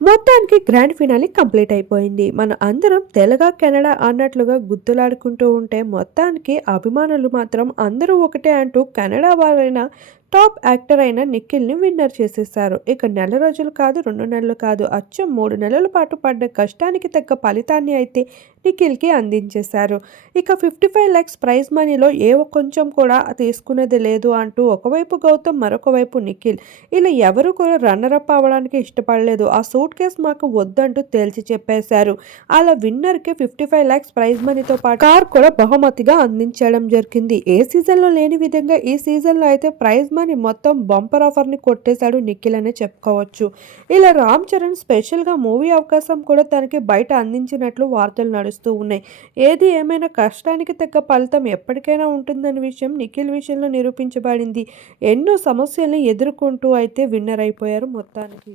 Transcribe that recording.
మొత్తానికి grand finale complete అయిపోయింది. మన అందరం తెలుగు కెనడా అన్నట్లుగా గుర్తులాడుకుంటూ ఉంటే మొత్తానికి అభిమానులు మాత్రం అందరూ ఒకటే అంటూ కెనడా వారైన టాప్ యాక్టర్ అయిన నిఖిల్ని విన్నర్ చేసేశారు. ఇక నెల రోజులు కాదు, 2 నెలలు కాదు, అచ్చం 3 నెలల పాటు పడ్డ కష్టానికి తగ్గ ఫలితాన్ని అయితే నిఖిల్కి అందించేశారు. ఇక 55 lakhs ప్రైజ్ మనీలో ఏ కొంచెం కూడా తీసుకునేది లేదు అంటూ ఒకవైపు గౌతమ్, మరొక వైపు నిఖిల్ ఇలా ఎవరు కూడా రన్నర్ అప్ అవ్వడానికి ఇష్టపడలేదు. ఆ సూట్ కేస్ మాకు వద్దంటూ తేల్చి చెప్పేశారు. అలా విన్నర్కి 55 lakhs ప్రైజ్ మనీతో పాటు కార్ కూడా బహుమతిగా అందించడం జరిగింది. ఏ సీజన్లో లేని విధంగా ఈ సీజన్లో అయితే ప్రైజ్ మనీ మొత్తం బంపర్ ఆఫర్ని కొట్టేశాడు నిఖిల్ అనే చెప్పుకోవచ్చు. ఇలా రామ్ చరణ్ స్పెషల్గా మూవీ అవకాశం కూడా తనకి బయట అందించినట్లు వార్తలు నడుస్తూ ఉన్నాయి. ఏది ఏమైనా కష్టానికి తగ్గ ఫలితం ఎప్పటికైనా ఉంటుందనే విషయం నిఖిల్ విషయంలో నిరూపించబడింది. ఎన్నో సమస్యల్ని ఎదుర్కొంటూ అయితే విన్నర్ అయిపోయారు మొత్తానికి.